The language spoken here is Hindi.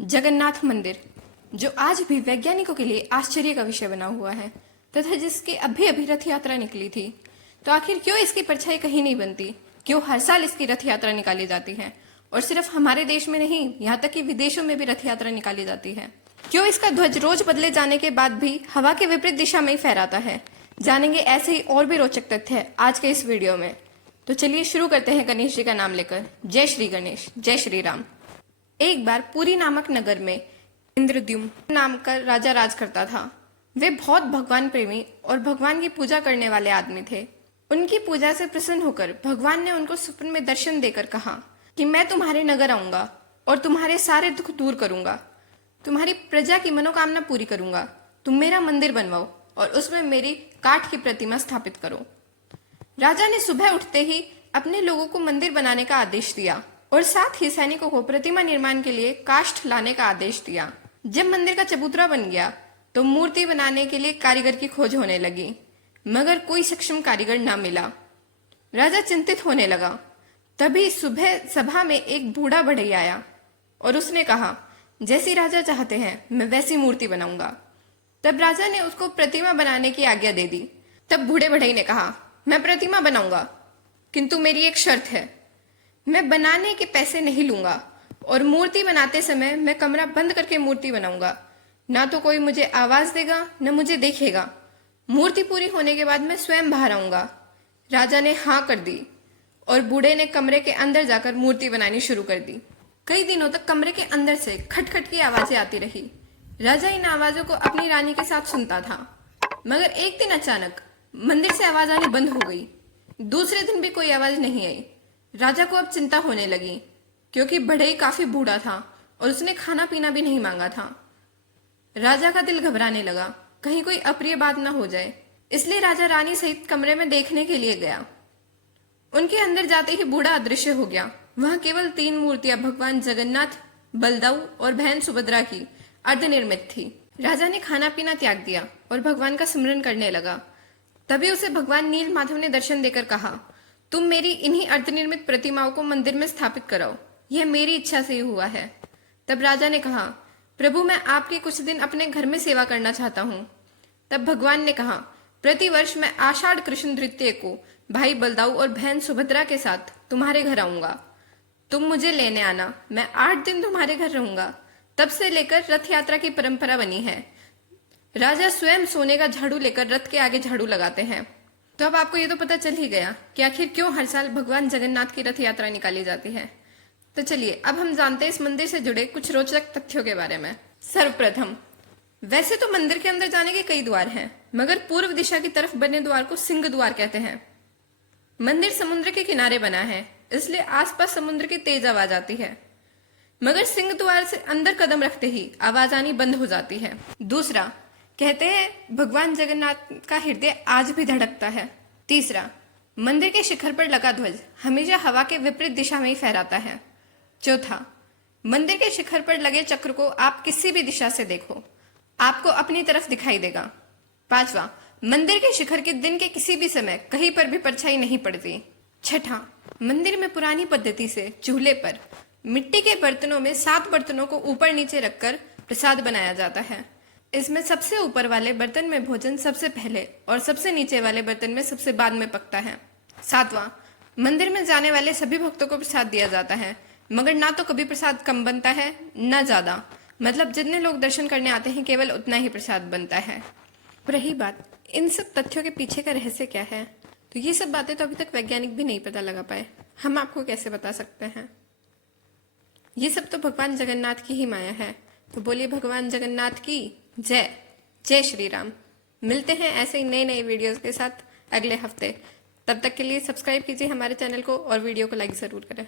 जगन्नाथ मंदिर, जो आज भी वैज्ञानिकों के लिए आश्चर्य का विषय बना हुआ है तथा जिसकी अभी अभी रथ यात्रा निकली थी, तो आखिर क्यों इसकी परछाई कहीं नहीं बनती? क्यों हर साल इसकी रथ यात्रा निकाली जाती है? और सिर्फ हमारे देश में नहीं, यहाँ तक कि विदेशों में भी रथ यात्रा निकाली जाती है। क्यों इसका ध्वज रोज बदले जाने के बाद भी हवा के विपरीत दिशा में ही फहराता है? जानेंगे ऐसे ही और भी रोचक तथ्य आज के इस वीडियो में। तो चलिए शुरू करते हैं गणेश जी का नाम लेकर। जय श्री गणेश, जय श्री राम। एक बार पुरी नामक नगर में इंद्रद्युम्न नाम का राजा राज करता था। वे बहुत भगवान प्रेमी और भगवान की पूजा करने वाले आदमी थे। उनकी पूजा से प्रसन्न होकर भगवान ने उनको स्वप्न में दर्शन देकर कहा कि मैं तुम्हारे नगर आऊंगा और तुम्हारे सारे दुख दूर करूंगा, तुम्हारी प्रजा की मनोकामना पूरी करूंगा। तुम मेरा मंदिर बनवाओ और उसमें मेरी काठ की प्रतिमा स्थापित करो। राजा ने सुबह उठते ही अपने लोगों को मंदिर बनाने का आदेश दिया और साथ ही सैनिकों को प्रतिमा निर्माण के लिए काष्ठ लाने का आदेश दिया। जब मंदिर का चबूतरा बन गया तो मूर्ति बनाने के लिए कारीगर की खोज होने लगी, मगर कोई सक्षम कारीगर ना मिला। राजा चिंतित होने लगा। तभी सुबह सभा में एक बूढ़ा बढ़ई आया और उसने कहा, जैसी राजा चाहते हैं मैं वैसी मूर्ति बनाऊंगा। तब राजा ने उसको प्रतिमा बनाने की आज्ञा दे दी। तब बूढ़े बढ़ई ने कहा, मैं प्रतिमा बनाऊंगा, किंतु मेरी एक शर्त है। मैं बनाने के पैसे नहीं लूंगा और मूर्ति बनाते समय मैं कमरा बंद करके मूर्ति बनाऊंगा। ना तो कोई मुझे आवाज देगा न मुझे देखेगा। मूर्ति पूरी होने के बाद मैं स्वयं बाहर आऊंगा। राजा ने हाँ कर दी और बूढ़े ने कमरे के अंदर जाकर मूर्ति बनानी शुरू कर दी। कई दिनों तक कमरे के अंदर से खटखट की आवाजें आती रही। राजा इन आवाजों को अपनी रानी के साथ सुनता था, मगर एक दिन अचानक मंदिर से आवाज आनी बंद हो गई। दूसरे दिन भी कोई आवाज नहीं आई। राजा को अब चिंता होने लगी, क्योंकि बढ़ई काफी बूढ़ा था और उसने खाना पीना भी नहीं मांगा था। राजा का दिल घबराने लगा, कहीं कोई अप्रिय बात न हो जाए। इसलिए राजा रानी सहित कमरे में देखने के लिए गया। उनके अंदर जाते ही बूढ़ा अदृश्य हो गया। वहां केवल 3 मूर्तियां भगवान जगन्नाथ, बलदाऊ और बहन सुभद्रा की अर्धनिर्मित थी। राजा ने खाना पीना त्याग दिया और भगवान का स्मरण करने लगा। तभी उसे भगवान नील माधव ने दर्शन देकर कहा, तुम मेरी इन्हीं अर्धनिर्मित प्रतिमाओं को मंदिर में स्थापित कराओ, यह मेरी इच्छा से ही हुआ है। तब राजा ने कहा, प्रभु मैं आपके कुछ दिन अपने घर में सेवा करना चाहता हूँ। तब भगवान ने कहा, प्रतिवर्ष मैं आषाढ़ कृष्ण तृतीया को भाई बलदाऊ और बहन सुभद्रा के साथ तुम्हारे घर आऊंगा। तुम मुझे लेने आना। मैं 8 दिन तुम्हारे घर रहूंगा। तब से लेकर रथ यात्रा की परंपरा बनी है। राजा स्वयं सोने का झाड़ू लेकर रथ के आगे झाड़ू लगाते हैं। तो अब आपको ये तो पता चल ही गया कि आखिर क्यों हर साल भगवान जगन्नाथ की रथ यात्रा निकाली जाती है। तो चलिए अब हम जानते हैं इस मंदिर से जुड़े कुछ रोचक तथ्यों के बारे में। सर्वप्रथम, वैसे तो मंदिर के अंदर जाने के कई द्वार हैं, मगर पूर्व दिशा की तरफ बने द्वार को सिंह द्वार कहते हैं। मंदिर समुद्र के किनारे बना है, इसलिए आसपास समुद्र की तेज आवाज आती है, मगर सिंह द्वार से अंदर कदम रखते ही आवाज आनी बंद हो जाती है। दूसरा, कहते हैं भगवान जगन्नाथ का हृदय आज भी धड़कता है। तीसरा, मंदिर के शिखर पर लगा ध्वज हमेशा हवा के विपरीत दिशा में ही फहराता है। चौथा, मंदिर के शिखर पर लगे चक्र को आप किसी भी दिशा से देखो, आपको अपनी तरफ दिखाई देगा। पांचवा, मंदिर के शिखर के दिन के किसी भी समय कहीं पर भी परछाई नहीं पड़ती। छठा, मंदिर में पुरानी पद्धति से चूल्हे पर मिट्टी के बर्तनों में 7 बर्तनों को ऊपर नीचे रखकर प्रसाद बनाया जाता है। इसमें सबसे ऊपर वाले बर्तन में भोजन सबसे पहले और सबसे नीचे वाले बर्तन में सबसे बाद में पकता है। सातवां, मंदिर में जाने वाले सभी भक्तों को प्रसाद दिया जाता है, मगर ना तो कभी प्रसाद कम बनता है न ज्यादा। मतलब जितने लोग दर्शन करने आते हैं केवल उतना ही प्रसाद बनता है। रही बात इन सब तथ्यों के पीछे का रहस्य क्या है, तो ये सब बातें तो अभी तक वैज्ञानिक भी नहीं पता लगा पाए। हम आपको कैसे बता सकते हैं? ये सब तो भगवान जगन्नाथ की ही माया है। तो बोलिए भगवान जगन्नाथ की जय। जय श्री राम। मिलते हैं ऐसे ही नए नए वीडियोस के साथ अगले हफ्ते। तब तक के लिए सब्सक्राइब कीजिए हमारे चैनल को और वीडियो को लाइक जरूर करें।